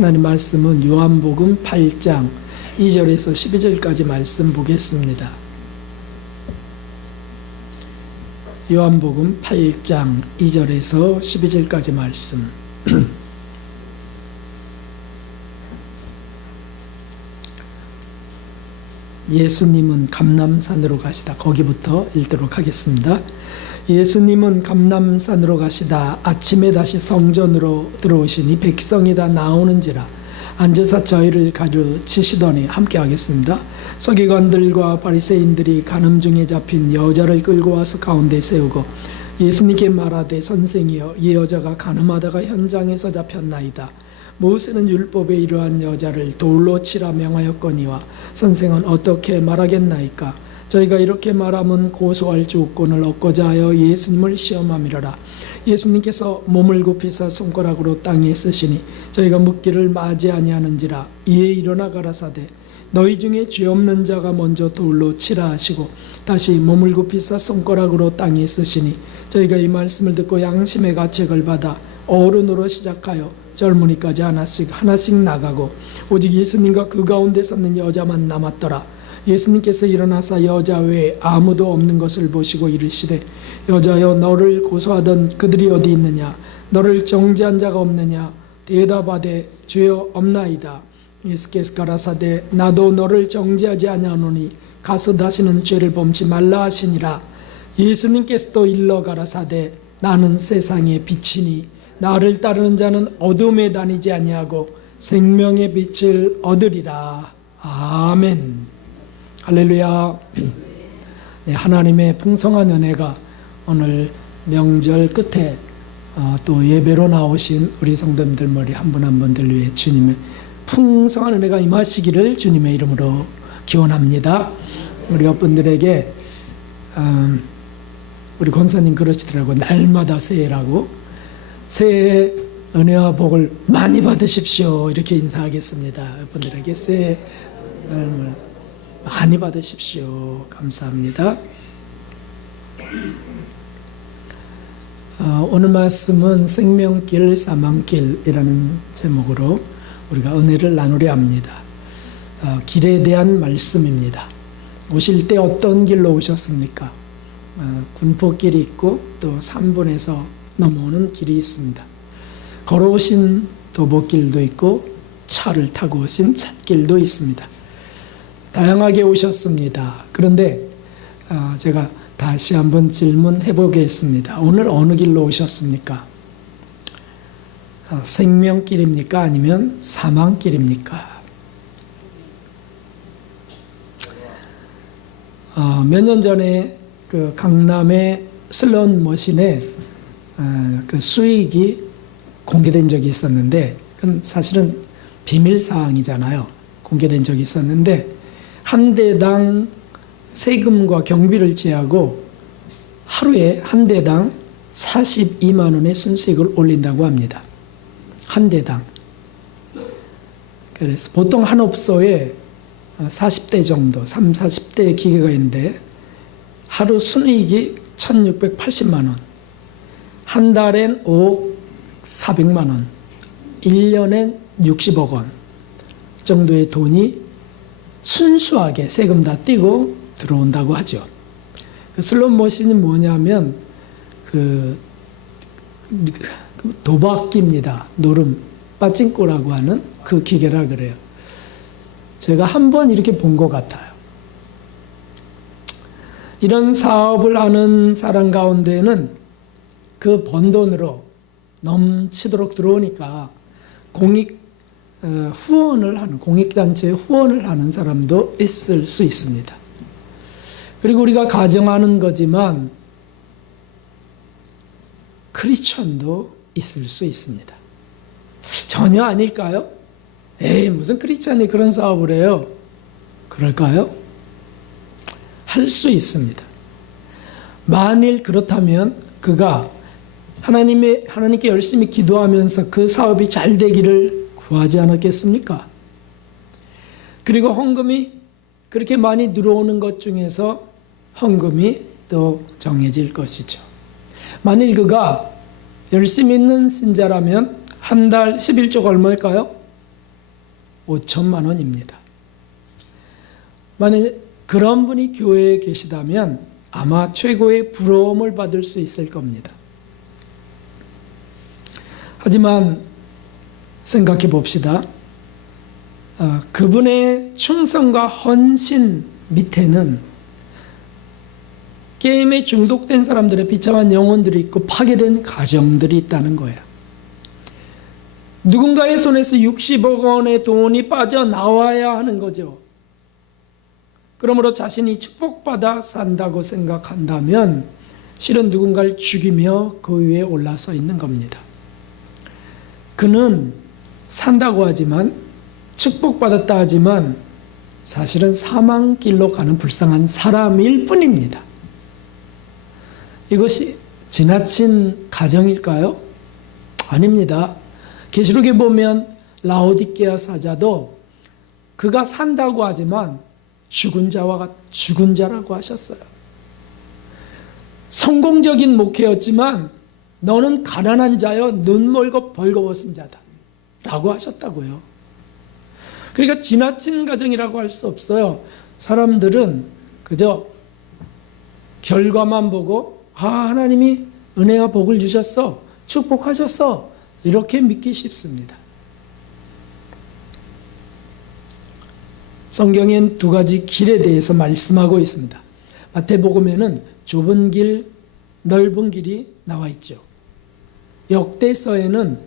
하나님 말씀은 요한복음 8장 2절에서 12절까지 말씀 보겠습니다. 요한복음 8장 2절에서 12절까지 말씀. 예수님은 감람산으로 가시다. 거기부터 읽도록 하겠습니다. 예수님은 감람산으로 가시다. 아침에 다시 성전으로 들어오시니 백성이 다 나오는지라 앉아서 저희를 가르치시더니 함께 하겠습니다. 서기관들과 바리새인들이 간음 중에 잡힌 여자를 끌고 와서 가운데 세우고 예수님께 말하되 선생이여 이 여자가 간음하다가 현장에서 잡혔나이다. 모세는 율법에 이러한 여자를 돌로 치라 명하였거니와 선생은 어떻게 말하겠나이까? 저희가 이렇게 말하면 고소할 조건을 얻고자 하여 예수님을 시험함이로라. 예수님께서 몸을 굽히사 손가락으로 땅에 쓰시니 저희가 묻기를 마지 아니하는지라. 이에 일어나 가라사대 너희 중에 죄 없는 자가 먼저 돌로 치라 하시고 다시 몸을 굽히사 손가락으로 땅에 쓰시니 저희가 이 말씀을 듣고 양심의 가책을 받아 어른으로 시작하여 젊은이까지 하나씩 나가고 오직 예수님과 그 가운데 섰는 여자만 남았더라. 예수님께서 일어나사 여자 외에 아무도 없는 것을 보시고 이르시되 여자여 너를 고소하던 그들이 어디 있느냐? 너를 정죄한 자가 없느냐? 대답하되 주여 없나이다. 예수께서 가라사대 나도 너를 정죄하지 아니하노니 가서 다시는 죄를 범치 말라 하시니라. 예수님께서 또 일러 가라사대 나는 세상의 빛이니 나를 따르는 자는 어둠에 다니지 아니하고 생명의 빛을 얻으리라. 아멘. 할렐루야. 네, 하나님의 풍성한 은혜가 오늘 명절 끝에 또 예배로 나오신 우리 성도님들 머리 한 분 한 분들 위해 주님의 풍성한 은혜가 임하시기를 주님의 이름으로 기원합니다. 우리 여러분들에게 우리 권사님 그러시더라고. 날마다 새해라고. 새해 은혜와 복을 많이 받으십시오. 이렇게 인사하겠습니다. 여러분들에게 새해 많이 받으십시오. 감사합니다. 오늘 말씀은 생명길 사망길이라는 제목으로 우리가 은혜를 나누려 합니다. 길에 대한 말씀입니다. 오실 때 어떤 길로 오셨습니까? 군포길이 있고 또 3분에서 넘어오는 길이 있습니다. 걸어오신 도보길도 있고 차를 타고 오신 찻길도 있습니다. 다양하게 오셨습니다. 그런데 제가 다시 한번 질문해 보겠습니다. 오늘 어느 길로 오셨습니까? 생명길입니까? 아니면 사망길입니까? 몇 년 전에 그 강남의 슬롯머신에 그 수익이 공개된 적이 있었는데 그건 사실은 비밀사항이잖아요. 공개된 적이 있었는데 한 대당 세금과 경비를 제하고 하루에 한 대당 42만 원의 순수익을 올린다고 합니다. 한 대당. 그래서 보통 한 업소에 40대 정도, 40대 기계가 있는데 하루 순이익이 1,680만 원, 한 달엔 5억 400만 원, 1년엔 60억 원 정도의 돈이 순수하게 세금 다 떼고 들어온다고 하죠. 그 슬롯머신이 뭐냐면 그 도박기입니다. 노름, 빠찡꼬라고 하는 그 기계라 그래요. 제가 한번 이렇게 본 것 같아요. 이런 사업을 하는 사람 가운데는 그 번 돈으로 넘치도록 들어오니까 공익단체에 후원을 하는 사람도 있을 수 있습니다. 그리고 우리가 가정하는 거지만 크리스천도 있을 수 있습니다. 전혀 아닐까요? 에이, 무슨 크리스천이 그런 사업을 해요? 그럴까요? 할 수 있습니다. 만일 그렇다면 그가 하나님께 열심히 기도하면서 그 사업이 잘 되기를 구하지 않았겠습니까? 그리고 헌금이 그렇게 많이 들어오는 것 중에서 헌금이 또 정해질 것이죠. 만일 그가 열심히 있는 신자라면 한 달 11조가 얼마일까요? 5천만 원입니다. 만약 그런 분이 교회에 계시다면 아마 최고의 부러움을 받을 수 있을 겁니다. 하지만 생각해 봅시다. 그분의 충성과 헌신 밑에는 게임에 중독된 사람들의 비참한 영혼들이 있고 파괴된 가정들이 있다는 거예요. 누군가의 손에서 60억 원의 돈이 빠져나와야 하는 거죠. 그러므로 자신이 축복받아 산다고 생각한다면 실은 누군가를 죽이며 그 위에 올라서 있는 겁니다. 그는 산다고 하지만 축복받았다 하지만 사실은 사망길로 가는 불쌍한 사람일 뿐입니다. 이것이 지나친 가정일까요? 아닙니다. 계시록에 보면 라오디게아 사자도 그가 산다고 하지만 죽은 자라고 하셨어요. 성공적인 목회였지만 너는 가난한 자여 눈 멀고 벌거벗은 자다 라고 하셨다고요. 그러니까 지나친 가정이라고 할 수 없어요. 사람들은 그저 결과만 보고 하나님이 은혜와 복을 주셨어, 축복하셨어 이렇게 믿기 쉽습니다. 성경엔 두 가지 길에 대해서 말씀하고 있습니다. 마태복음에는 좁은 길, 넓은 길이 나와 있죠. 역대서에는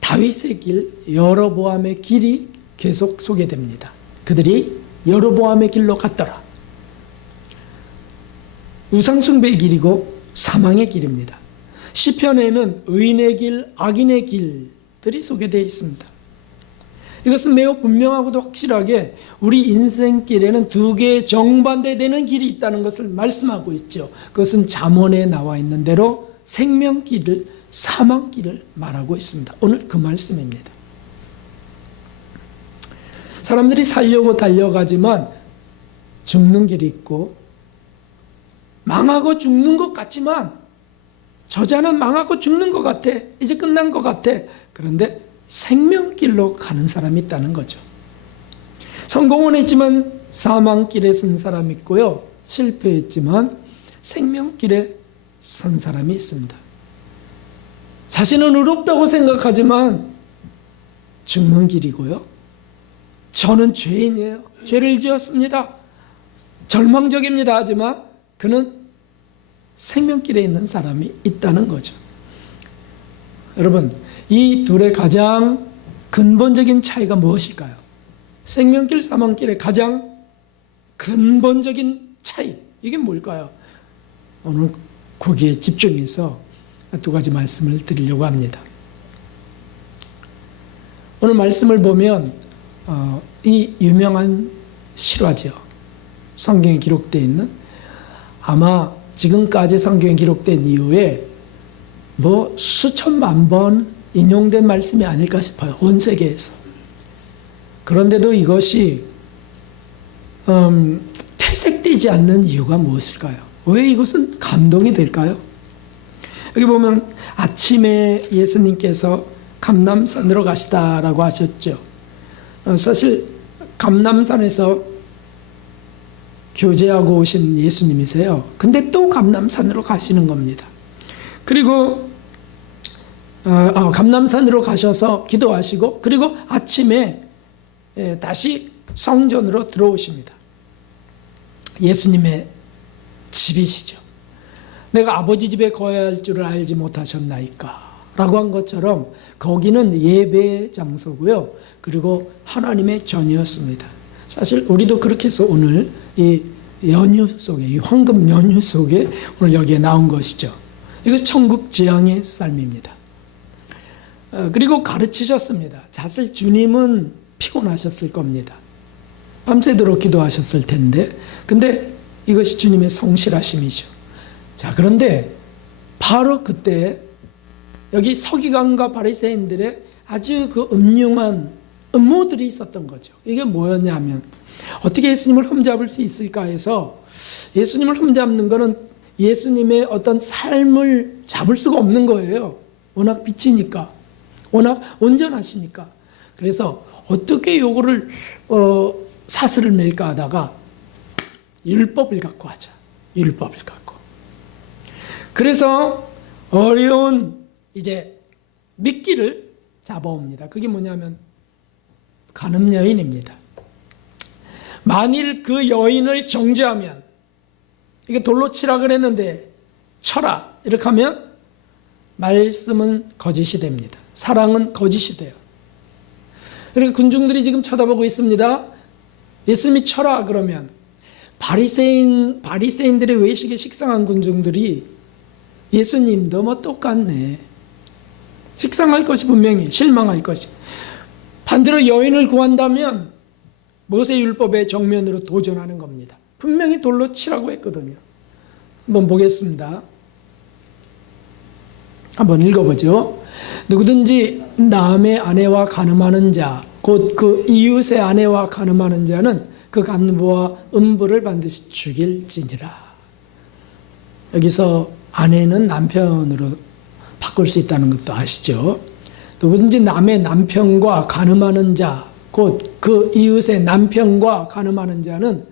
다윗의 길, 여로보암의 길이 계속 소개됩니다. 그들이 여로보암의 길로 갔더라. 우상숭배의 길이고 사망의 길입니다. 시편에는 의인의 길, 악인의 길들이 소개되어 있습니다. 이것은 매우 분명하고도 확실하게 우리 인생길에는 두 개의 정반대되는 길이 있다는 것을 말씀하고 있죠. 그것은 잠언에 나와 있는 대로 생명길을, 사망길을 말하고 있습니다. 오늘 그 말씀입니다. 사람들이 살려고 달려가지만 죽는 길이 있고 망하고 죽는 것 같지만 저자는 망하고 죽는 것 같아. 이제 끝난 것 같아. 그런데 생명길로 가는 사람이 있다는 거죠. 성공은 했지만 사망길에 선 사람이 있고요. 실패했지만 생명길에 선 사람이 있습니다. 자신은 의롭다고 생각하지만 죽는 길이고요. 저는 죄인이에요. 죄를 지었습니다. 절망적입니다. 하지만 그는 생명길에 있는 사람이 있다는 거죠. 여러분, 이 둘의 가장 근본적인 차이가 무엇일까요? 생명길, 사망길의 가장 근본적인 차이, 이게 뭘까요? 오늘 거기에 집중해서 두 가지 말씀을 드리려고 합니다. 오늘 말씀을 보면 이 유명한 실화죠. 성경에 기록되어 있는, 아마 지금까지 성경에 기록된 이후에 뭐 수천만 번 인용된 말씀이 아닐까 싶어요. 온 세계에서. 그런데도 이것이 퇴색되지 않는 이유가 무엇일까요? 왜 이것은 감동이 될까요? 여기 보면 아침에 예수님께서 감람산으로 가시다라고 하셨죠. 사실 감람산에서 교제하고 오신 예수님이세요. 근데 또 감람산으로 가시는 겁니다. 그리고 감람산으로 가셔서 기도하시고 그리고 아침에 다시 성전으로 들어오십니다. 예수님의 집이시죠. 내가 아버지 집에 거해야 할 줄을 알지 못하셨나이까 라고 한 것처럼 거기는 예배 장소고요. 그리고 하나님의 전이었습니다. 사실 우리도 그렇게 해서 오늘 이 연휴 속에, 이 황금 연휴 속에 오늘 여기에 나온 것이죠. 이것이 천국 지향의 삶입니다. 그리고 가르치셨습니다. 사실 주님은 피곤하셨을 겁니다. 밤새도록 기도하셨을 텐데, 근데 이것이 주님의 성실하심이죠. 자, 그런데 바로 그때 여기 서기관과 바리새인들의 아주 그 음흉한 음모들이 있었던 거죠. 이게 뭐였냐면 어떻게 예수님을 흠잡을 수 있을까 해서, 예수님을 흠잡는 것은 예수님의 어떤 삶을 잡을 수가 없는 거예요. 워낙 빛이니까, 워낙 온전하시니까. 그래서 어떻게 요거를 사슬을 맬까 하다가 율법을 갖고 하자. 율법을 갖고. 그래서 어려운 이제 미끼를 잡아옵니다. 그게 뭐냐면 간음 여인입니다. 만일 그 여인을 정죄하면, 이게 돌로 치라 그랬는데 쳐라 이렇게 하면 말씀은 거짓이 됩니다. 사랑은 거짓이 돼요. 그러니까 군중들이 지금 쳐다보고 있습니다. 예수님이 쳐라 그러면 바리새인들의 외식에 식상한 군중들이 예수님도 뭐 똑같네. 식상할 것이 분명히, 실망할 것이. 반대로 여인을 구한다면 모세율법의 정면으로 도전하는 겁니다. 분명히 돌로 치라고 했거든요. 한번 보겠습니다. 한번 읽어보죠. 누구든지 남의 아내와 간음하는 자, 곧 그 이웃의 아내와 간음하는 자는 그 간부와 음부를 반드시 죽일지니라. 여기서 아내는 남편으로 바꿀 수 있다는 것도 아시죠? 누구든지 남의 남편과 간음하는 자, 곧 그 이웃의 남편과 간음하는 자는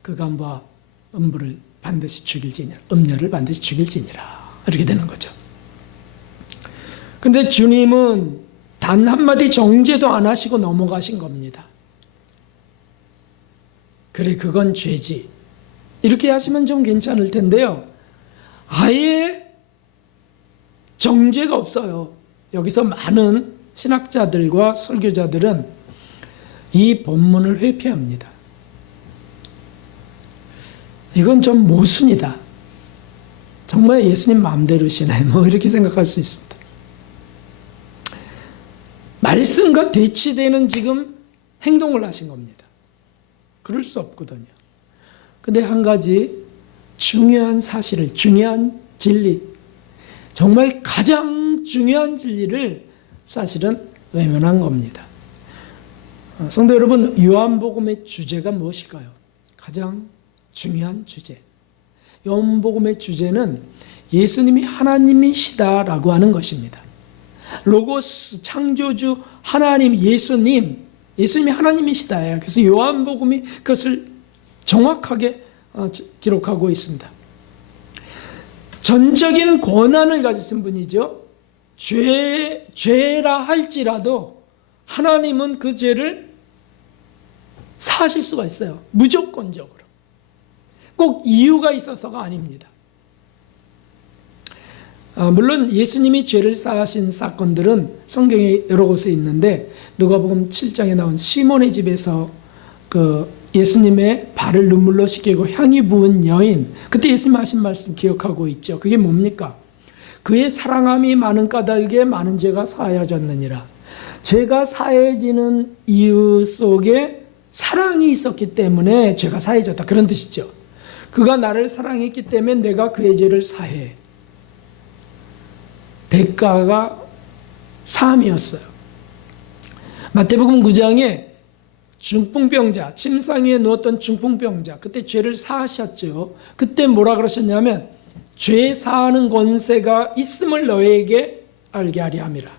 그 간부와 음부를 반드시 죽일지니라. 음녀를 반드시 죽일지니라. 이렇게 되는 거죠. 근데 주님은 단 한마디 정죄도 안 하시고 넘어가신 겁니다. 그래, 그건 죄지. 이렇게 하시면 좀 괜찮을 텐데요. 아예 정죄가 없어요. 여기서 많은 신학자들과 설교자들은 이 본문을 회피합니다. 이건 좀 모순이다. 정말 예수님 마음대로시네. 뭐 이렇게 생각할 수 있습니다. 말씀과 대치되는 지금 행동을 하신 겁니다. 그럴 수 없거든요. 근데 한 가지 중요한 사실을, 중요한 진리, 정말 가장 중요한 진리를 사실은 외면한 겁니다. 성도 여러분, 요한복음의 주제가 무엇일까요? 가장 중요한 주제. 요한복음의 주제는 예수님이 하나님이시다라고 하는 것입니다. 로고스, 창조주 하나님, 예수님이 하나님이시다. 그래서 요한복음이 그것을 정확하게 기록하고 있습니다. 전적인 권한을 가지신 분이죠. 죄라 할지라도 하나님은 그 죄를 사하실 수가 있어요. 무조건적으로. 꼭 이유가 있어서가 아닙니다. 물론 예수님이 죄를 사하신 사건들은 성경에 여러 곳에 있는데, 누가복음 7장에 나온 시몬의 집에서 그 예수님의 발을 눈물로 씻기고 향이 부은 여인, 그때 예수님 하신 말씀 기억하고 있죠. 그게 뭡니까? 그의 사랑함이 많은 까닭에 많은 죄가 사하여졌느니라. 죄가 사해지는 이유 속에 사랑이 있었기 때문에 죄가 사해졌다, 그런 뜻이죠. 그가 나를 사랑했기 때문에 내가 그의 죄를 사해. 대가가 사함이었어요. 마태복음 9장에 중풍병자, 침상 위에 누웠던 중풍병자, 그때 죄를 사하셨죠. 그때 뭐라 그러셨냐면, 죄 사하는 권세가 있음을 너에게 알게 하려 함이라.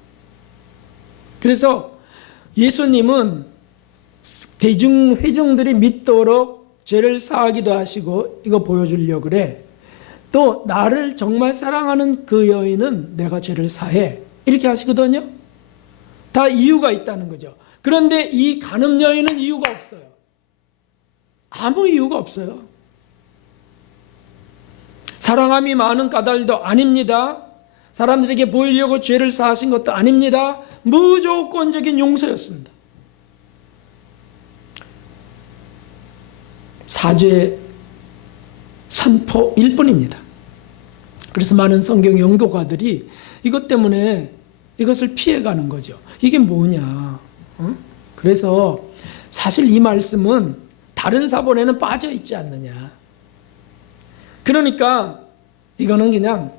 그래서 예수님은 회중들이 믿도록 죄를 사하기도 하시고, 이거 보여주려고 그래. 또 나를 정말 사랑하는 그 여인은 내가 죄를 사해. 이렇게 하시거든요. 다 이유가 있다는 거죠. 그런데 이 간음 여인은 이유가 없어요. 아무 이유가 없어요. 사랑함이 많은 까닭도 아닙니다. 사람들에게 보이려고 죄를 사하신 것도 아닙니다. 무조건적인 용서였습니다. 사죄 선포일 뿐입니다. 그래서 많은 성경 연구가들이 이것 때문에 이것을 피해가는 거죠. 이게 뭐냐. 그래서 사실 이 말씀은 다른 사본에는 빠져 있지 않느냐. 그러니까 이거는 그냥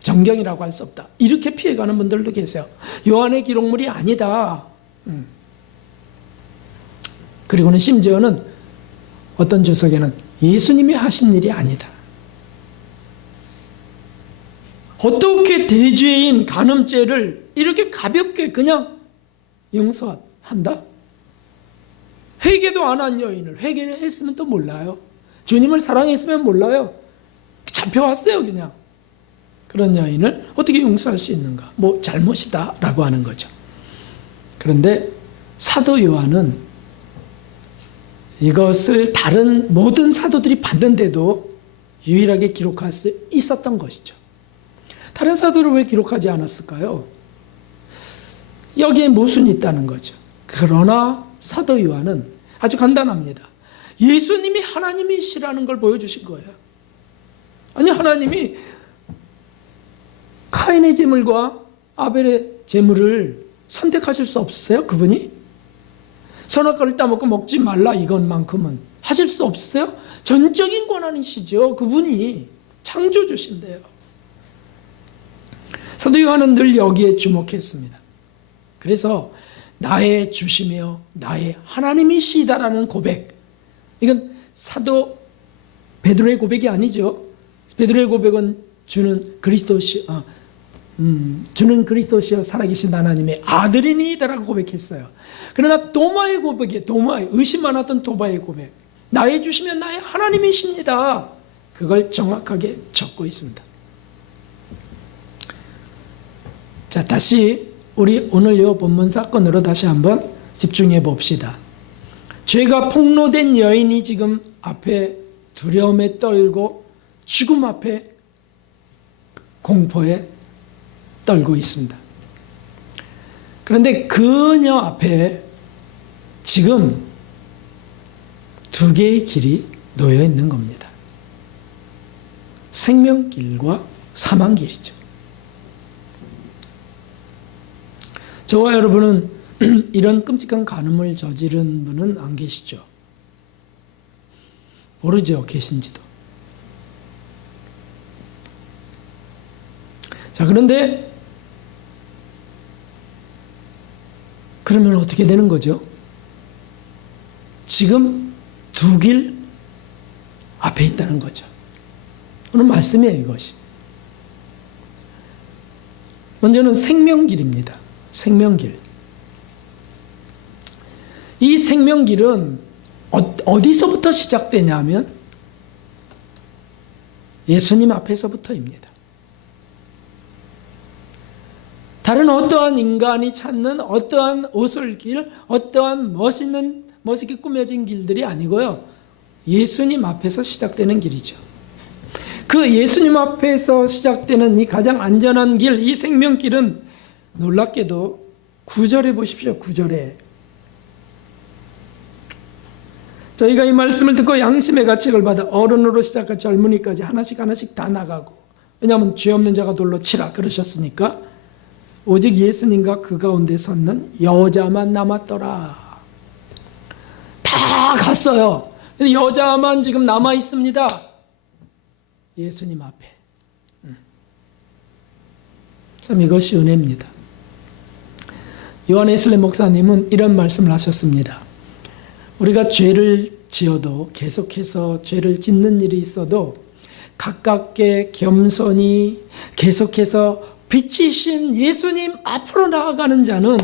정경이라고 할 수 없다. 이렇게 피해가는 분들도 계세요. 요한의 기록물이 아니다. 그리고는 심지어는 어떤 주석에는 예수님이 하신 일이 아니다. 어떻게 대죄인 간음죄를 이렇게 가볍게 그냥 용서한다? 회개도 안 한 여인을 회개를 했으면 또 몰라요. 주님을 사랑했으면 몰라요. 잡혀왔어요 그냥. 그런 여인을 어떻게 용서할 수 있는가? 뭐 잘못이다 라고 하는 거죠. 그런데 사도 요한은 이것을 다른 모든 사도들이 봤는데도 유일하게 기록할 수 있었던 것이죠. 다른 사도를 왜 기록하지 않았을까요? 여기에 모순이 있다는 거죠. 그러나 사도 요한은 아주 간단합니다. 예수님이 하나님이시라는 걸 보여주신 거예요. 아니 하나님이 카인의 제물과 아벨의 제물을 선택하실 수 없으세요? 그분이? 선악과를 따먹고 먹지 말라 이것만큼은 하실 수 없으세요? 전적인 권한이시죠. 그분이 창조주신데요. 사도 요한은 늘 여기에 주목했습니다. 그래서 나의 주시며 나의 하나님이시다라는 고백, 이건 사도 베드로의 고백이 아니죠. 베드로의 고백은 주는 그리스도시여 살아계신 하나님의 아들이니이다라고 고백했어요. 그러나 도마의 고백에 의심 많았던 도마의 고백, 나의 주시면 나의 하나님이십니다. 그걸 정확하게 적고 있습니다. 자, 다시 우리 오늘 이 본문 사건으로 다시 한번 집중해 봅시다. 죄가 폭로된 여인이 지금 앞에 두려움에 떨고 죽음 앞에 공포에 떨고 있습니다. 그런데 그녀 앞에 지금 두 개의 길이 놓여 있는 겁니다. 생명길과 사망길이죠. 저와 여러분은 이런 끔찍한 간음을 저지른 분은 안 계시죠? 모르죠, 계신지도. 자, 그런데 그러면 어떻게 되는 거죠? 지금 두 길 앞에 있다는 거죠. 오늘 말씀이에요, 이것이. 먼저는 생명길입니다. 생명길. 이 생명길은 어디서부터 시작되냐면 예수님 앞에서부터입니다. 다른 어떠한 인간이 찾는 어떠한 오솔길, 어떠한 멋있게 꾸며진 길들이 아니고요. 예수님 앞에서 시작되는 길이죠. 그 예수님 앞에서 시작되는 이 가장 안전한 길, 이 생명길은 놀랍게도 9절에 보십시오. 9절에. 저희가 이 말씀을 듣고 양심의 가책을 받아 어른으로 시작한 젊은이까지 하나씩 다 나가고, 왜냐하면 죄 없는 자가 돌로 치라 그러셨으니까 오직 예수님과 그 가운데 섰는 여자만 남았더라. 다 갔어요. 여자만 지금 남아 있습니다. 예수님 앞에. 참 이것이 은혜입니다. 요한 웨슬리 목사님은 이런 말씀을 하셨습니다. 우리가 죄를 지어도 계속해서 죄를 짓는 일이 있어도 가깝게 겸손히 계속해서 빛이신 예수님 앞으로 나아가는 자는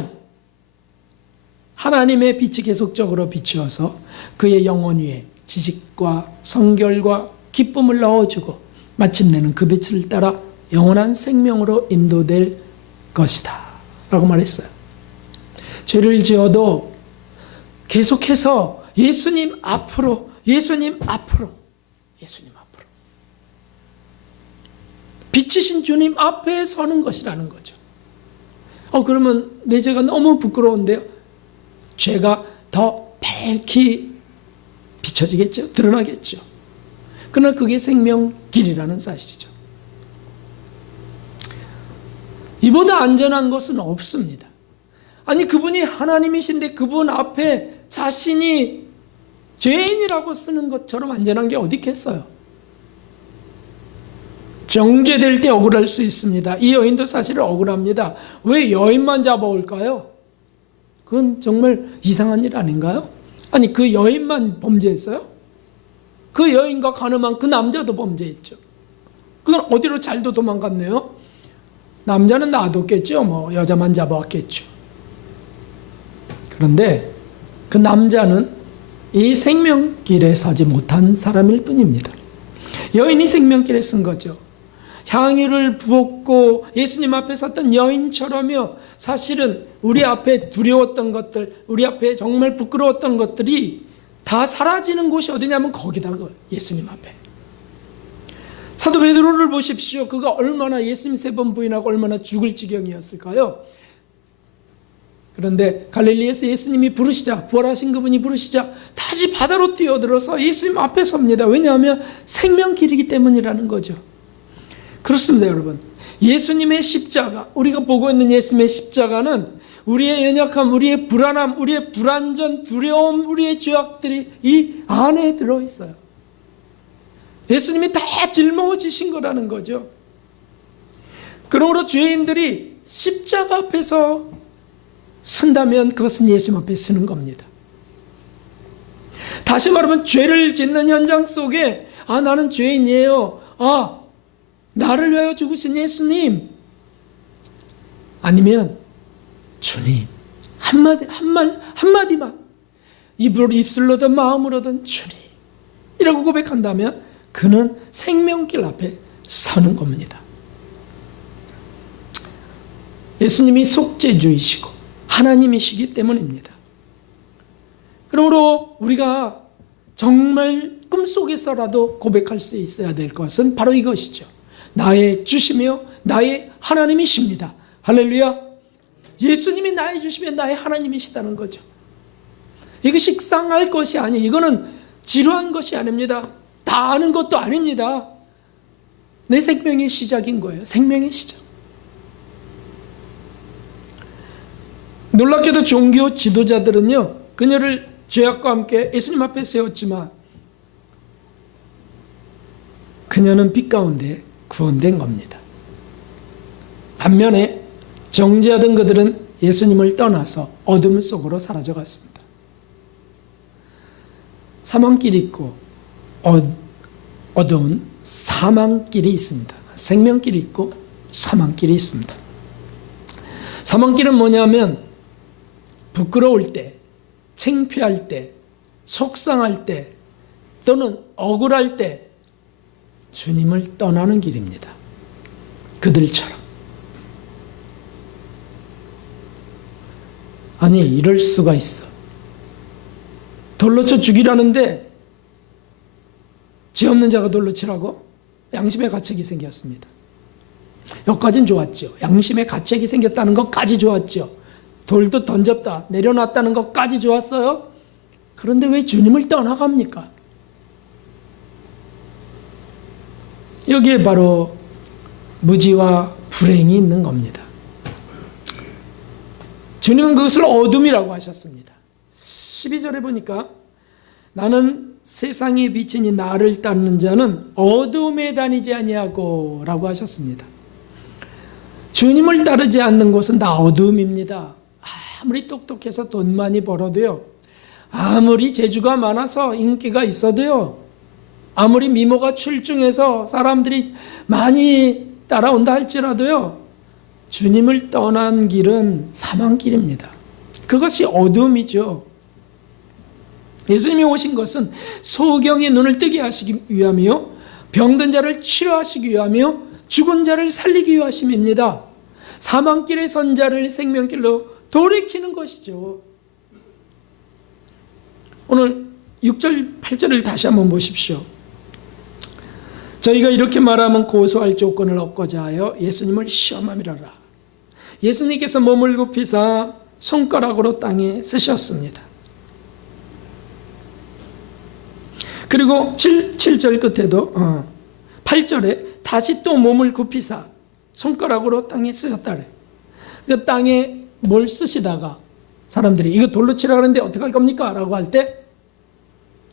하나님의 빛이 계속적으로 비추어서 그의 영혼 위에 지식과 성결과 기쁨을 넣어주고 마침내는 그 빛을 따라 영원한 생명으로 인도될 것이다 라고 말했어요. 죄를 지어도 계속해서 예수님 앞으로 빛이신 주님 앞에 서는 것이라는 거죠. 그러면 내 죄가 너무 부끄러운데요. 죄가 더 밝히 비춰지겠죠. 드러나겠죠. 그러나 그게 생명길이라는 사실이죠. 이보다 안전한 것은 없습니다. 아니 그분이 하나님이신데 그분 앞에 자신이 죄인이라고 쓰는 것처럼 안전한 게 어디 있겠어요. 정죄될 때 억울할 수 있습니다. 이 여인도 사실 억울합니다. 왜 여인만 잡아올까요? 그건 정말 이상한 일 아닌가요? 아니 그 여인만 범죄했어요? 그 여인과 가늠한 그 남자도 범죄했죠. 그건 어디로 잘도 도망갔네요. 남자는 놔뒀겠죠. 여자만 잡아왔겠죠. 그런데 그 남자는 이 생명길에 서지 못한 사람일 뿐입니다. 여인이 생명길에 쓴 거죠. 향유를 부었고 예수님 앞에 섰던 여인처럼요, 사실은 우리 앞에 두려웠던 것들, 우리 앞에 정말 부끄러웠던 것들이 다 사라지는 곳이 어디냐면 거기다, 예수님 앞에. 사도 베드로를 보십시오. 그가 얼마나 예수님 3번 부인하고 얼마나 죽을 지경이었을까요? 그런데 갈릴리에서 예수님이 부르시자, 부활하신 그분이 부르시자 다시 바다로 뛰어들어서 예수님 앞에 섭니다. 왜냐하면 생명길이기 때문이라는 거죠. 그렇습니다, 여러분. 예수님의 십자가, 우리가 보고 있는 예수님의 십자가는 우리의 연약함, 우리의 불안함, 우리의 불안전, 두려움, 우리의 죄악들이 이 안에 들어있어요. 예수님이 다 짊어지신 거라는 거죠. 그러므로 죄인들이 십자가 앞에서 쓴다면 그것은 예수님 앞에 쓰는 겁니다. 다시 말하면 죄를 짓는 현장 속에 나는 죄인이에요. 나를 위하여 죽으신 예수님. 아니면 주님. 한마디만 입술로든 마음으로든 주님. 이라고 고백한다면 그는 생명길 앞에 서는 겁니다. 예수님이 속죄주이시고 하나님이시기 때문입니다. 그러므로 우리가 정말 꿈속에서라도 고백할 수 있어야 될 것은 바로 이것이죠. 나의 주시며 나의 하나님이십니다. 할렐루야. 예수님이 나의 주시며 나의 하나님이시다는 거죠. 이거 식상할 것이 아니에요. 이거는 지루한 것이 아닙니다. 다 아는 것도 아닙니다. 내 생명의 시작인 거예요. 생명의 시작. 놀랍게도 종교 지도자들은요, 그녀를 죄악과 함께 예수님 앞에 세웠지만 그녀는 빛 가운데 구원된 겁니다. 반면에 정죄하던 그들은 예수님을 떠나서 어둠 속으로 사라져갔습니다. 사망길이 있고 어두운 사망길이 있습니다. 생명길이 있고 사망길이 있습니다. 사망길은 뭐냐면 부끄러울 때, 창피할 때, 속상할 때, 또는 억울할 때 주님을 떠나는 길입니다. 그들처럼. 아니, 이럴 수가 있어. 돌로 쳐 죽이라는데 죄 없는 자가 돌로 치라고? 양심의 가책이 생겼습니다. 여기까지는 좋았죠. 양심의 가책이 생겼다는 것까지 좋았죠. 돌도 던졌다, 내려놨다는 것까지 좋았어요. 그런데 왜 주님을 떠나갑니까? 여기에 바로 무지와 불행이 있는 겁니다. 주님은 그것을 어둠이라고 하셨습니다. 12절에 보니까 나는 세상의 빛이니 나를 따르는 자는 어둠에 다니지 아니하고 라고 하셨습니다. 주님을 따르지 않는 곳은 다 어둠입니다. 아무리 똑똑해서 돈 많이 벌어도요, 아무리 재주가 많아서 인기가 있어도요, 아무리 미모가 출중해서 사람들이 많이 따라온다 할지라도요, 주님을 떠난 길은 사망길입니다. 그것이 어둠이죠. 예수님이 오신 것은 소경의 눈을 뜨게 하시기 위함이요, 병든 자를 치료하시기 위하며 죽은 자를 살리기 위하심입니다. 사망길에 선 자를 생명길로 돌이키는 것이죠. 오늘 6절, 8절을 다시 한번 보십시오. 저희가 이렇게 말하면 고소할 조건을 얻고자 하여 예수님을 시험함이라라. 예수님께서 몸을 굽히사 손가락으로 땅에 쓰셨습니다. 그리고 7절 끝에도 8절에 다시 또 몸을 굽히사 손가락으로 땅에 쓰셨다래. 그 땅에 뭘 쓰시다가 사람들이 이거 돌로 치라 그러는데 어떻게 할 겁니까? 라고 할 때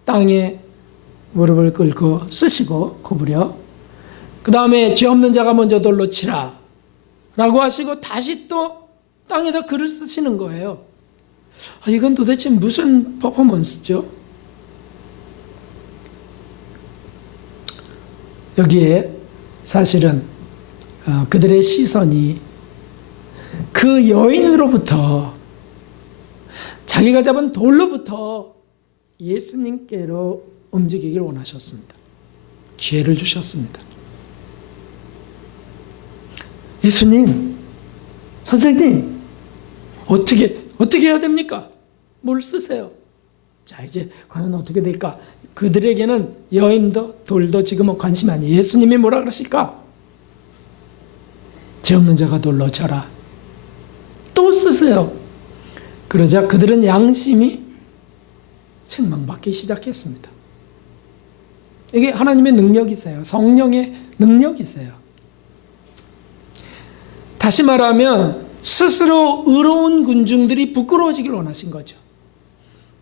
땅에 무릎을 꿇고 쓰시고 구부려, 그 다음에 죄 없는 자가 먼저 돌로 치라 라고 하시고 다시 또 땅에다 글을 쓰시는 거예요. 이건 도대체 무슨 퍼포먼스죠? 여기에 사실은 그들의 시선이 그 여인으로부터 자기가 잡은 돌로부터 예수님께로 움직이길 원하셨습니다. 기회를 주셨습니다. 예수님, 선생님, 어떻게 해야 됩니까? 뭘 쓰세요? 자, 이제 과연 어떻게 될까? 그들에게는 여인도 돌도 지금은 관심이 아니에요. 예수님이 뭐라 그러실까? 죄 없는 자가 돌로 쳐라. 또 쓰세요. 그러자 그들은 양심이 책망받기 시작했습니다. 이게 하나님의 능력이세요. 성령의 능력이세요. 다시 말하면 스스로 의로운 군중들이 부끄러워지길 원하신 거죠.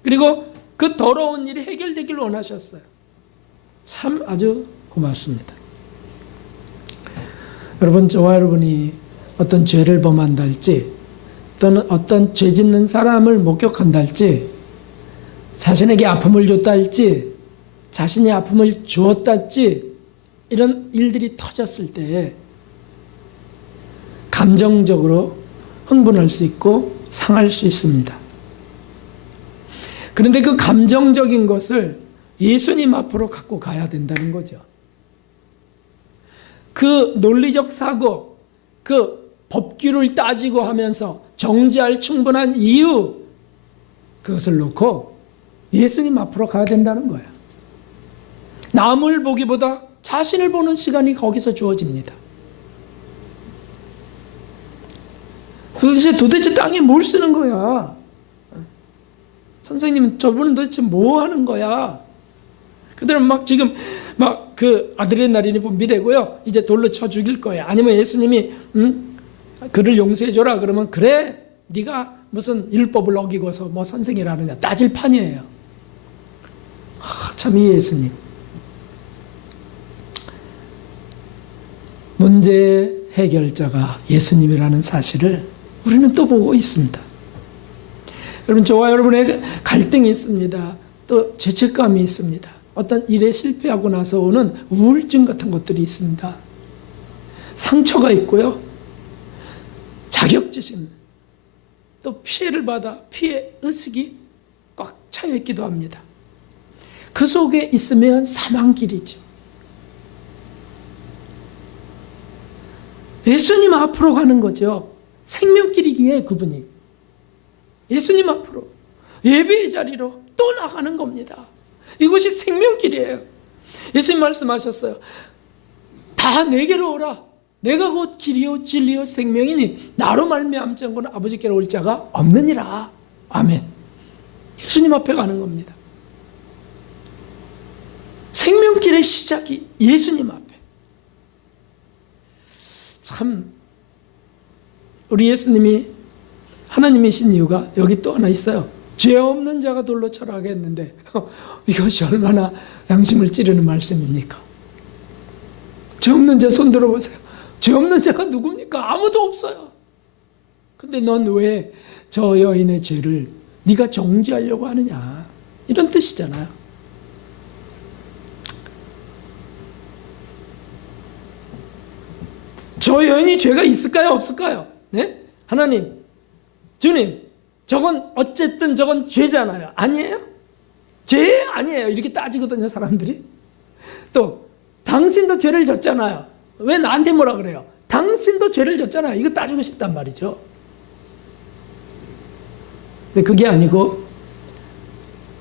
그리고 그 더러운 일이 해결되길 원하셨어요. 참 아주 고맙습니다. 여러분, 저와 여러분이 어떤 죄를 범한다 할지 또는 어떤 죄 짓는 사람을 목격한다 할지 자신에게 아픔을 줬다 할지 자신이 아픔을 주었다 할지 이런 일들이 터졌을 때 감정적으로 흥분할 수 있고 상할 수 있습니다. 그런데 그 감정적인 것을 예수님 앞으로 갖고 가야 된다는 거죠. 그 논리적 사고, 그 법규를 따지고 하면서 정죄할 충분한 이유, 그것을 놓고 예수님 앞으로 가야 된다는 거예요. 남을 보기보다 자신을 보는 시간이 거기서 주어집니다. 도대체 땅에 뭘 쓰는 거야? 선생님, 저분은 도대체 뭐 하는 거야? 그들은 막 지금 막 그 아드레날린이 분비되고요. 이제 돌로 쳐 죽일 거야. 아니면 예수님이 그를 용서해줘라 그러면 그래, 네가 무슨 율법을 어기고서 뭐 선생이라느냐 따질 판이에요. 참 이 예수님. 문제 해결자가 예수님이라는 사실을 우리는 또 보고 있습니다. 여러분, 저와 여러분의 갈등이 있습니다. 또 죄책감이 있습니다. 어떤 일에 실패하고 나서 오는 우울증 같은 것들이 있습니다. 상처가 있고요. 자격지심, 또 피해를 받아 피해 의식이 꽉 차여 있기도 합니다. 그 속에 있으면 사망길이죠. 예수님 앞으로 가는 거죠. 생명길이기에 그분이. 예수님 앞으로 예배의 자리로 또 나가는 겁니다. 이것이 생명길이에요. 예수님 말씀하셨어요. 다 내게로 오라. 내가 곧 길이요 진리요 생명이니 나로 말미암지 않고는 아버지께로 올 자가 없느니라. 아멘. 예수님 앞에 가는 겁니다. 생명길의 시작이 예수님 앞에. 참 우리 예수님이 하나님이신 이유가 여기 또 하나 있어요. 죄 없는 자가 돌로 쳐라 하겠는데 이것이 얼마나 양심을 찌르는 말씀입니까? 죄 없는 자 손 들어보세요. 죄 없는 자가 누굽니까? 아무도 없어요. 근데 넌 왜 저 여인의 죄를 네가 정죄하려고 하느냐, 이런 뜻이잖아요. 저 여인이 죄가 있을까요? 없을까요? 네? 하나님, 주님, 저건 어쨌든 저건 죄잖아요. 아니에요? 죄 아니에요. 이렇게 따지거든요, 사람들이. 또 당신도 죄를 졌잖아요. 왜 나한테 뭐라 그래요? 당신도 죄를 졌잖아요. 이거 따지고 싶단 말이죠. 근데 그게 아니고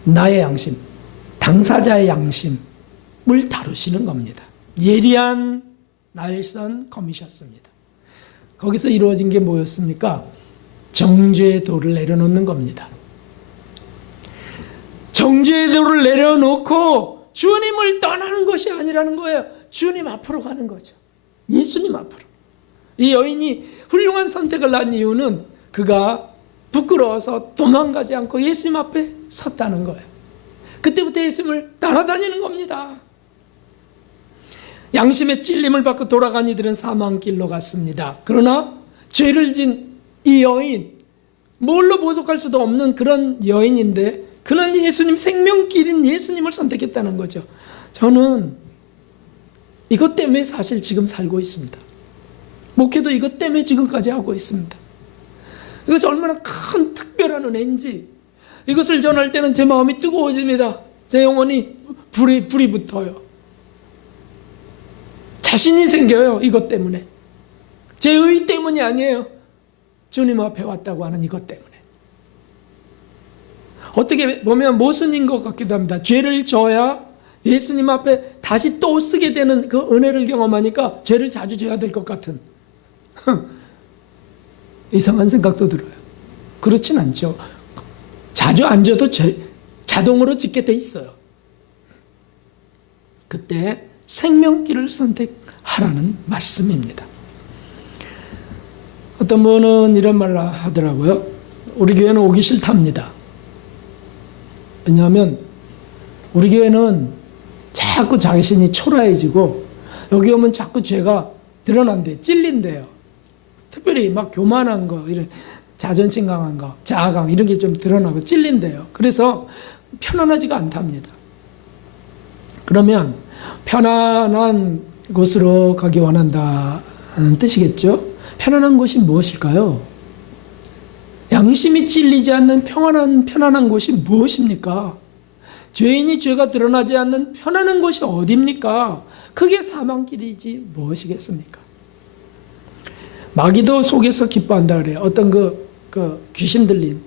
나의 양심, 당사자의 양심을 다루시는 겁니다. 예리한 날선 검이셨습니다. 거기서 이루어진 게 뭐였습니까? 정죄의 돌을 내려놓는 겁니다. 정죄의 돌을 내려놓고 주님을 떠나는 것이 아니라는 거예요. 주님 앞으로 가는 거죠. 예수님 앞으로. 이 여인이 훌륭한 선택을 한 이유는 그가 부끄러워서 도망가지 않고 예수님 앞에 섰다는 거예요. 그때부터 예수님을 따라다니는 겁니다. 양심의 찔림을 받고 돌아간 이들은 사망길로 갔습니다. 그러나 죄를 진 이 여인, 뭘로 보석할 수도 없는 그런 여인인데 그는 예수님, 생명길인 예수님을 선택했다는 거죠. 저는 이것 때문에 사실 지금 살고 있습니다. 목회도 이것 때문에 지금까지 하고 있습니다. 이것이 얼마나 큰 특별한 은혜인지, 이것을 전할 때는 제 마음이 뜨거워집니다. 제 영혼이 불이 붙어요. 자신이 생겨요. 이것 때문에. 제 의 때문이 아니에요. 주님 앞에 왔다고 하는 이것 때문에. 어떻게 보면 모순인 것 같기도 합니다. 죄를 져야 예수님 앞에 다시 또 쓰게 되는 그 은혜를 경험하니까 죄를 자주 져야 될 것 같은 이상한 생각도 들어요. 그렇진 않죠. 자주 안 져도 자동으로 짓게 돼 있어요. 그때 생명길을 선택하라는 말씀입니다. 어떤 분은 이런 말을 하더라고요. 우리 교회는 오기 싫답니다. 왜냐하면 우리 교회는 자꾸 자신이 초라해지고 여기 오면 자꾸 죄가 드러난대, 찔린대요. 특별히 막 교만한 거, 이런 자존심 강한 거, 자아강 이런 게 좀 드러나고 찔린대요. 그래서 편안하지가 않답니다. 그러면 편안한 곳으로 가기 원한다는 뜻이겠죠? 편안한 곳이 무엇일까요? 양심이 찔리지 않는 편안한 곳이 무엇입니까? 죄인이 죄가 드러나지 않는 편안한 곳이 어디입니까? 그게 사망길이지 무엇이겠습니까? 마귀도 속에서 기뻐한다 그래요. 어떤 그 귀신 들린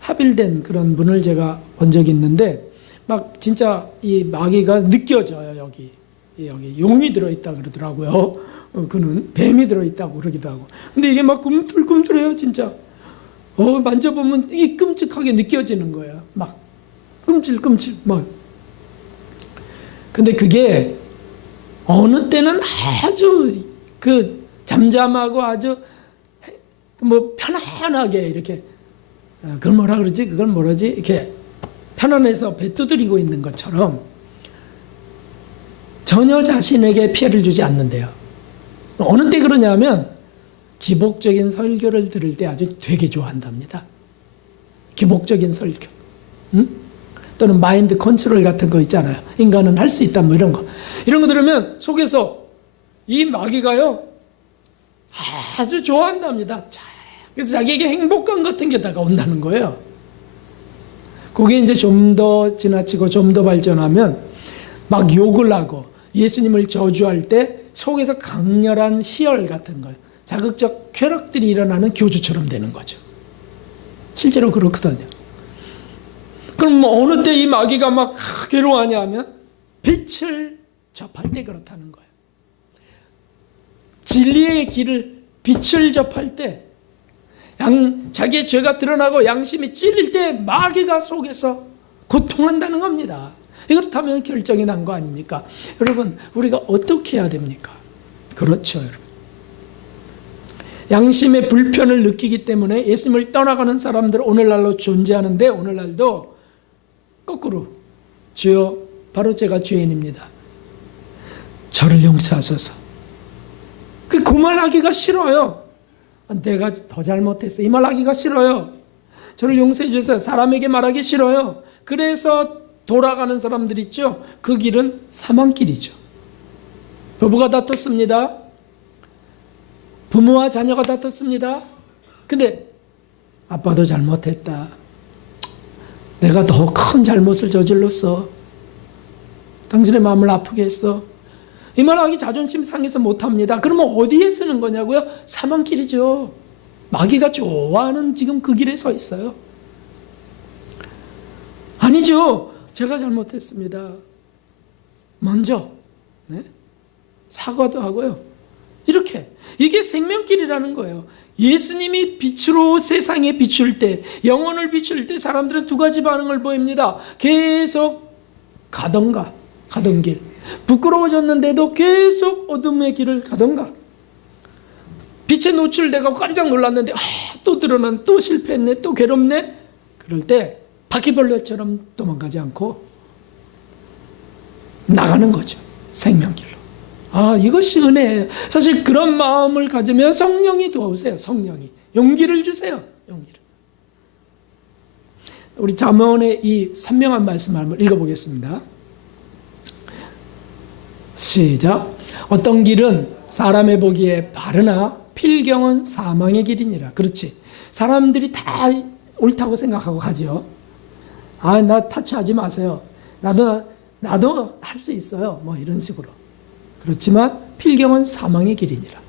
합일된 그런 분을 제가 본 적이 있는데 막 진짜 이 마귀가 느껴져요. 여기 용이 들어있다 그러더라고요. 그는 뱀이 들어있다고 그러기도 하고. 근데 이게 막 꿈틀꿈틀해요, 진짜. 만져보면 이게 끔찍하게 느껴지는 거예요. 막 끔찔끔찔 막. 근데 그게 어느 때는 아주 잠잠하고 아주 편안하게 이렇게 그걸 뭐라 그러지? 그걸 뭐라지? 이렇게 편안해서 배 두드리고 있는 것처럼 전혀 자신에게 피해를 주지 않는데요. 어느 때 그러냐면 기복적인 설교를 들을 때 아주 되게 좋아한답니다. 기복적인 설교. 또는 마인드 컨트롤 같은 거 있잖아요. 인간은 할 수 있다 뭐 이런 거. 이런 거 들으면 속에서 이 마귀가요. 아주 좋아한답니다. 그래서 자기에게 행복감 같은 게 다가온다는 거예요. 그게 이제 좀 더 지나치고 좀 더 발전하면 막 욕을 하고 예수님을 저주할 때 속에서 강렬한 희열 같은 거예요. 자극적 쾌락들이 일어나는 교주처럼 되는 거죠. 실제로 그렇거든요. 그럼 어느 때 이 마귀가 막 괴로워하냐 하면 빛을 접할 때 그렇다는 거예요. 진리의 길을 빛을 접할 때 자기의 죄가 드러나고 양심이 찔릴 때 마귀가 속에서 고통한다는 겁니다. 그렇다면 결정이 난 거 아닙니까? 여러분, 우리가 어떻게 해야 됩니까? 그렇죠, 여러분. 양심의 불편을 느끼기 때문에 예수님을 떠나가는 사람들 오늘날로 존재하는데 오늘날도 거꾸로 주여 바로 제가 죄인입니다. 저를 용서하소서. 그 말하기가 싫어요. 내가 더 잘못했어. 이 말하기가 싫어요. 저를 용서해 주세요. 사람에게 말하기 싫어요. 그래서 돌아가는 사람들 있죠. 그 길은 사망길이죠. 부부가 다퉜습니다. 부모와 자녀가 다퉜습니다. 근데 아빠도 잘못했다. 내가 더 큰 잘못을 저질렀어. 당신의 마음을 아프게 했어. 이 말하기 자존심 상해서 못합니다. 그러면 어디에 쓰는 거냐고요? 사망길이죠. 마귀가 좋아하는 지금 그 길에 서 있어요. 아니죠. 제가 잘못했습니다. 먼저 사과도 하고요. 이렇게 이게 생명길이라는 거예요. 예수님이 빛으로 세상에 비출 때, 영혼을 비출 때 사람들은 두 가지 반응을 보입니다. 계속 가던 길. 부끄러워졌는데도 계속 어둠의 길을 가던가. 빛에 노출되고 깜짝 놀랐는데 또 드러난, 또 실패했네, 또 괴롭네. 그럴 때 바퀴벌레처럼 도망가지 않고 나가는 거죠. 생명길로. 이것이 은혜예요. 사실 그런 마음을 가지면 성령이 도와오세요. 성령이. 용기를 주세요. 용기를. 우리 잠언의 이 선명한 말씀을 한번 읽어보겠습니다. 시작. 어떤 길은 사람의 보기에 바르나 필경은 사망의 길이니라. 그렇지. 사람들이 다 옳다고 생각하고 가죠. 아, 나 타치하지 마세요. 나도 할 수 있어요. 뭐 이런 식으로. 그렇지만 필경은 사망의 길이니라.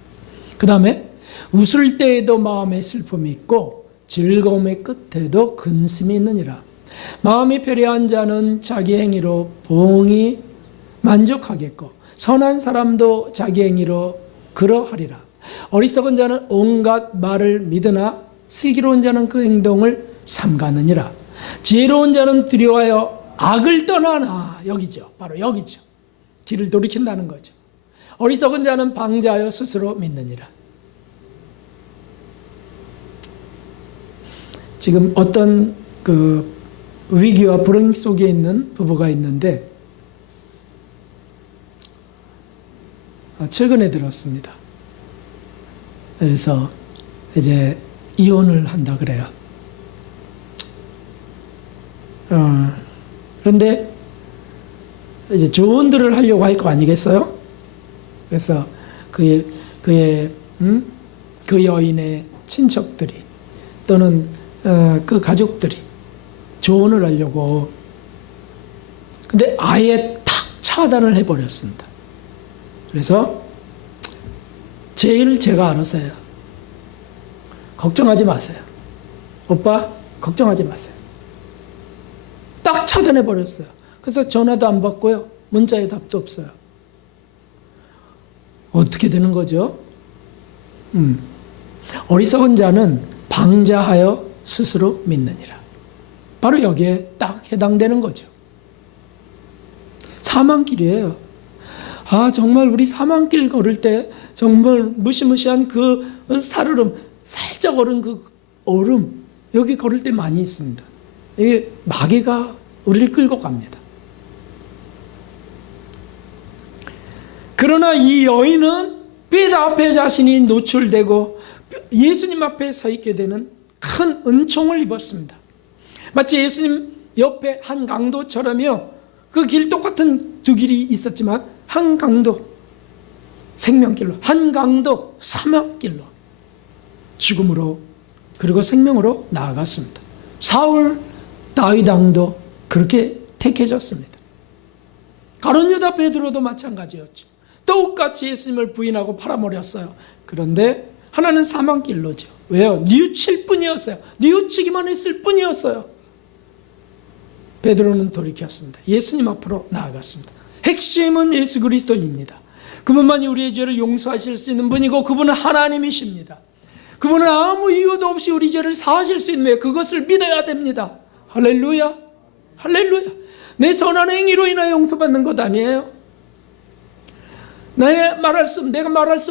그 다음에 웃을 때에도 마음에 슬픔이 있고 즐거움의 끝에도 근심이 있느니라. 마음이 편리한 자는 자기 행위로 봉히 만족하겠고 선한 사람도 자기 행위로 그러하리라. 어리석은 자는 온갖 말을 믿으나 슬기로운 자는 그 행동을 삼가느니라. 지혜로운 자는 두려워하여 악을 떠나나. 여기죠. 바로 여기죠. 길을 돌이킨다는 거죠. 어리석은 자는 방자하여 스스로 믿느니라. 지금 어떤 그 위기와 불행 속에 있는 부부가 있는데 최근에 들었습니다. 그래서 이제 이혼을 한다 그래요. 그런데 이제 조언들을 하려고 할 거 아니겠어요? 그래서 그 여인의 친척들이 또는 그 가족들이 조언을 하려고, 근데 아예 탁 차단을 해버렸습니다. 그래서 제일 제가 알아서 해요. 걱정하지 마세요. 오빠 걱정하지 마세요. 딱 차단해버렸어요. 그래서 전화도 안 받고요. 문자에 답도 없어요. 어떻게 되는 거죠? 어리석은 자는 방자하여 스스로 믿느니라. 바로 여기에 딱 해당되는 거죠. 사망길이에요. 아, 정말 우리 사망길 걸을 때 정말 무시무시한 그 살얼음, 살짝 얼은 그 얼음, 여기 걸을 때 많이 있습니다. 이게 마귀가 우리를 끌고 갑니다. 그러나 이 여인은 빛 앞에 자신이 노출되고 예수님 앞에 서 있게 되는 큰 은총을 입었습니다. 마치 예수님 옆에 한 강도처럼요. 그 길 똑같은 두 길이 있었지만 한 강도 생명길로, 한 강도 사망길로 죽음으로 그리고 생명으로 나아갔습니다. 사울 다윗 왕도 그렇게 택해졌습니다. 가룟 유다 베드로도 마찬가지였죠. 똑같이 예수님을 부인하고 팔아버렸어요. 그런데 하나는 사망길로죠. 왜요? 뉘우칠 뿐이었어요. 뉘우치기만 했을 뿐이었어요. 베드로는 돌이켰습니다. 예수님 앞으로 나아갔습니다. 핵심은 예수 그리스도입니다. 그분만이 우리의 죄를 용서하실 수 있는 분이고 그분은 하나님이십니다. 그분은 아무 이유도 없이 우리 죄를 사하실 수 있는 거예요. 그것을 믿어야 됩니다. 할렐루야. 할렐루야. 내 선한 행위로 인하여 용서받는 것 아니에요. 내가 말할 수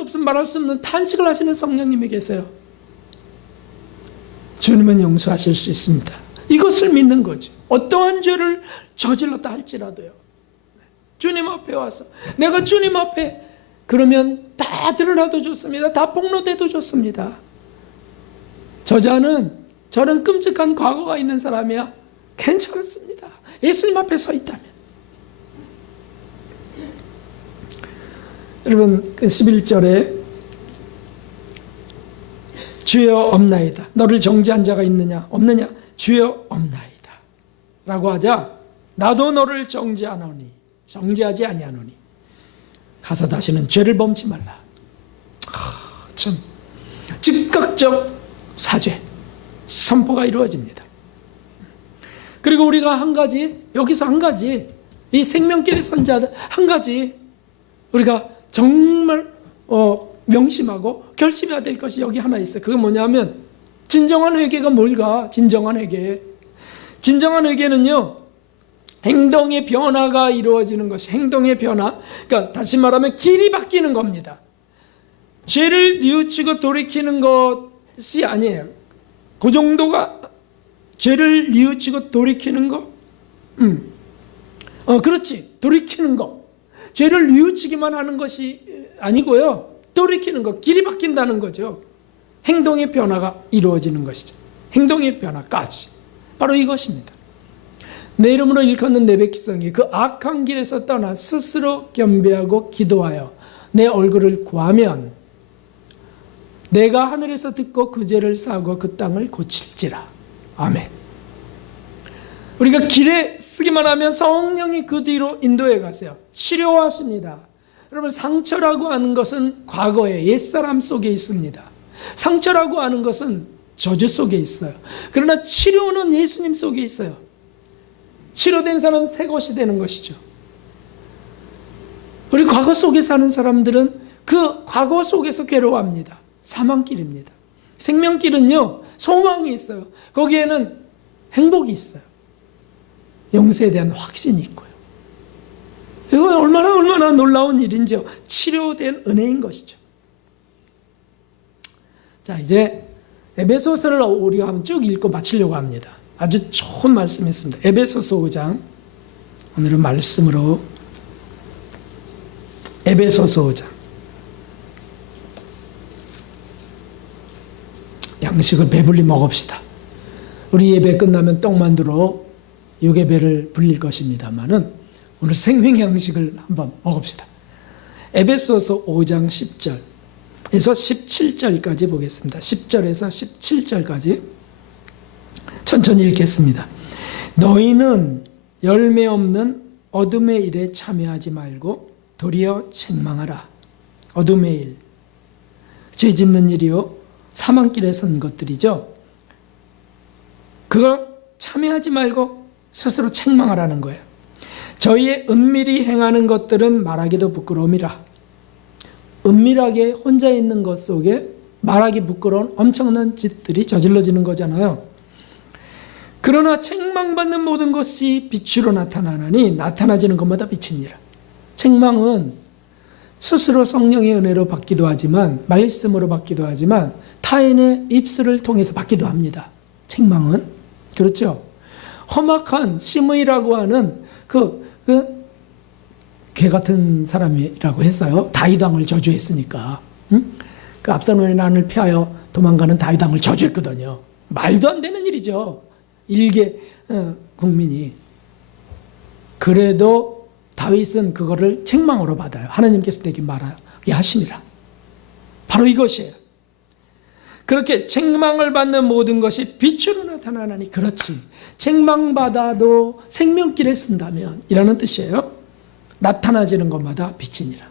없으면 말할 수 없는 탄식을 하시는 성령님이 계세요. 주님은 용서하실 수 있습니다. 이것을 믿는 거죠. 어떠한 죄를 저질렀다 할지라도요. 주님 앞에 와서 내가 주님 앞에 그러면 다 드러나도 좋습니다. 다 폭로돼도 좋습니다. 저자는 저는 끔찍한 과거가 있는 사람이야. 괜찮습니다. 예수님 앞에 서 있다면. 여러분 11절에 주여 없나이다. 너를 정죄한 자가 있느냐 없느냐. 주여 없나이다 라고 하자 나도 너를 정죄하지 아니하노니 가서 다시는 죄를 범치 말라. 참 즉각적 사죄 선포가 이루어집니다. 그리고 우리가 한 가지, 여기서 한 가지, 이 생명길의 선자들 한 가지 우리가 정말 명심하고 결심해야 될 것이 여기 하나 있어요. 그게 뭐냐면 진정한 회개가 뭘까? 진정한 회개. 진정한 회개는요, 행동의 변화가 이루어지는 것이, 행동의 변화. 그러니까 다시 말하면 길이 바뀌는 겁니다. 죄를 뉘우치고 돌이키는 것이 아니에요. 그 정도가 죄를 뉘우치고 돌이키는 거? 그렇지. 돌이키는 거. 죄를 뉘우치기만 하는 것이 아니고요. 돌이키는 거, 길이 바뀐다는 거죠. 행동의 변화가 이루어지는 것이죠. 행동의 변화까지. 바로 이것입니다. 내 이름으로 일컫는 내 백성이 그 악한 길에서 떠나 스스로 겸비하고 기도하여 내 얼굴을 구하면 내가 하늘에서 듣고 그 죄를 사하고 그 땅을 고칠지라. 아멘. 우리가 길에 쓰기만 하면 성령이 그 뒤로 인도해 가세요. 치료하십니다. 여러분, 상처라고 하는 것은 과거의 옛사람 속에 있습니다. 상처라고 하는 것은 저주 속에 있어요. 그러나 치료는 예수님 속에 있어요. 치료된 사람 새 것이 되는 것이죠. 우리 과거 속에 사는 사람들은 그 과거 속에서 괴로워합니다. 사망길입니다. 생명길은요, 소망이 있어요. 거기에는 행복이 있어요. 용서에 대한 확신이 있고요. 이거 얼마나 놀라운 일인지요. 치료된 은혜인 것이죠. 자, 이제 에베소서를 우리가 한번 쭉 읽고 마치려고 합니다. 아주 좋은 말씀이었습니다. 에베소서 5장, 오늘은 말씀으로 에베소서 5장. 양식을 배불리 먹읍시다. 우리 예배 끝나면 떡만두로 유괴배를 불릴 것입니다만은 오늘 생명 양식을 한번 먹읍시다. 에베소서 5장 10절에서 17절까지 보겠습니다. 10절에서 17절까지 천천히 읽겠습니다. 너희는 열매 없는 어둠의 일에 참여하지 말고 도리어 책망하라. 어둠의 일, 죄 짓는 일이요, 사망길에 선 것들이죠. 그걸 참여하지 말고 스스로 책망하라는 거예요. 저희의 은밀히 행하는 것들은 말하기도 부끄러움이라. 은밀하게 혼자 있는 것 속에 말하기 부끄러운 엄청난 짓들이 저질러지는 거잖아요. 그러나 책망받는 모든 것이 빛으로 나타나나니 나타나지는 것마다 빛이니라. 책망은 스스로 성령의 은혜로 받기도 하지만, 말씀으로 받기도 하지만, 타인의 입술을 통해서 받기도 합니다. 책망은. 그렇죠? 험악한 심의라고 하는 개 같은 사람이라고 했어요. 다윗 왕을 저주했으니까. 그 압살롬의 난을 피하여 도망가는 다윗 왕을 저주했거든요. 말도 안 되는 일이죠. 일개 국민이. 그래도 다윗은 그거를 책망으로 받아요. 하나님께서 내게 말하게 하심이라. 바로 이것이에요. 그렇게 책망을 받는 모든 것이 빛으로 나타나나니. 그렇지. 책망받아도 생명길에 쓴다면 이라는 뜻이에요. 나타나지는 것마다 빛이니라.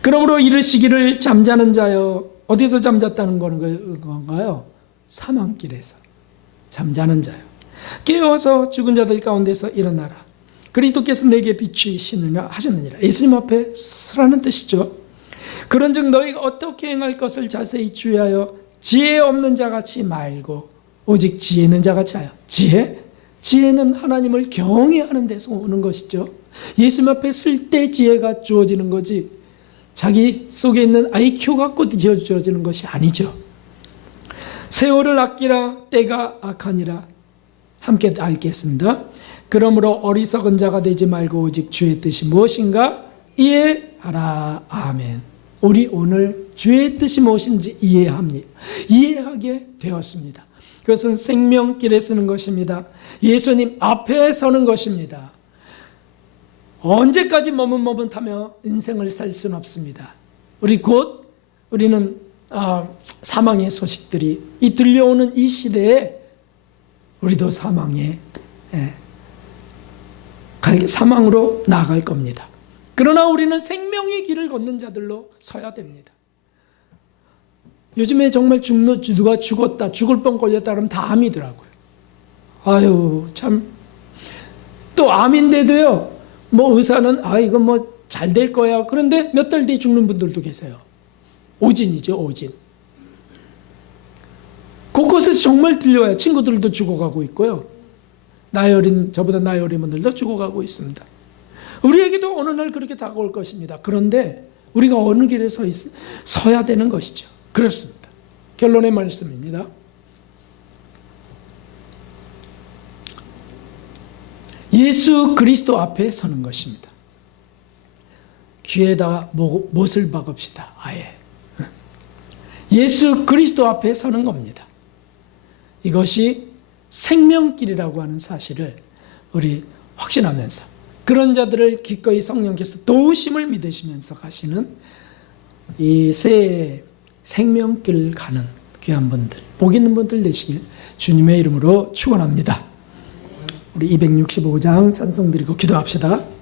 그러므로 이르시기를 잠자는 자여. 어디서 잠잤다는 건가요? 사망길에서. 잠자는 자여. 깨어서 죽은 자들 가운데서 일어나라. 그리스도께서 내게 비추시느냐 하셨느니라. 예수님 앞에 서라는 뜻이죠. 그런즉 너희가 어떻게 행할 것을 자세히 주의하여 지혜 없는 자같이 말고 오직 지혜 있는 자같이 하여. 지혜는 하나님을 경외하는 데서 오는 것이죠. 예수님 앞에 쓸 때 지혜가 주어지는 거지 자기 속에 있는 IQ 갖고 주어지는 것이 아니죠. 세월을 아끼라. 때가 악하니라. 함께 알겠습니다. 그러므로 어리석은 자가 되지 말고 오직 주의 뜻이 무엇인가 이해하라. 아멘. 우리 오늘 주의 뜻이 무엇인지 이해하게 되었습니다. 그것은 생명길에 쓰는 것입니다. 예수님 앞에 서는 것입니다. 언제까지 머뭇머뭇하며 인생을 살 수는 없습니다. 우리는 사망의 소식들이 들려오는 이 시대에 우리도 사망으로 나아갈 겁니다. 그러나 우리는 생명의 길을 걷는 자들로 서야 됩니다. 요즘에 정말 누가 죽었다, 죽을 뻔 걸렸다 그러면 다 암이더라고요. 아유, 참. 또 암인데도요, 의사는, 이건 잘 될 거야. 그런데 몇 달 뒤에 죽는 분들도 계세요. 오진이죠, 오진. 곳곳에서 정말 들려와요. 친구들도 죽어가고 있고요. 저보다 나이 어린 분들도 죽어가고 있습니다. 우리에게도 어느 날 그렇게 다가올 것입니다. 그런데 우리가 어느 길에 서야 되는 것이죠. 그렇습니다. 결론의 말씀입니다. 예수 그리스도 앞에 서는 것입니다. 귀에다 못을 박읍시다. 아예. 예수 그리스도 앞에 서는 겁니다. 이것이 생명길이라고 하는 사실을 우리 확신하면서 그런 자들을 기꺼이 성령께서 도우심을 믿으시면서 가시는 이 새 생명길 가는 귀한 분들, 복 있는 분들 되시길 주님의 이름으로 축원합니다. 우리 265장 찬송 드리고 기도합시다.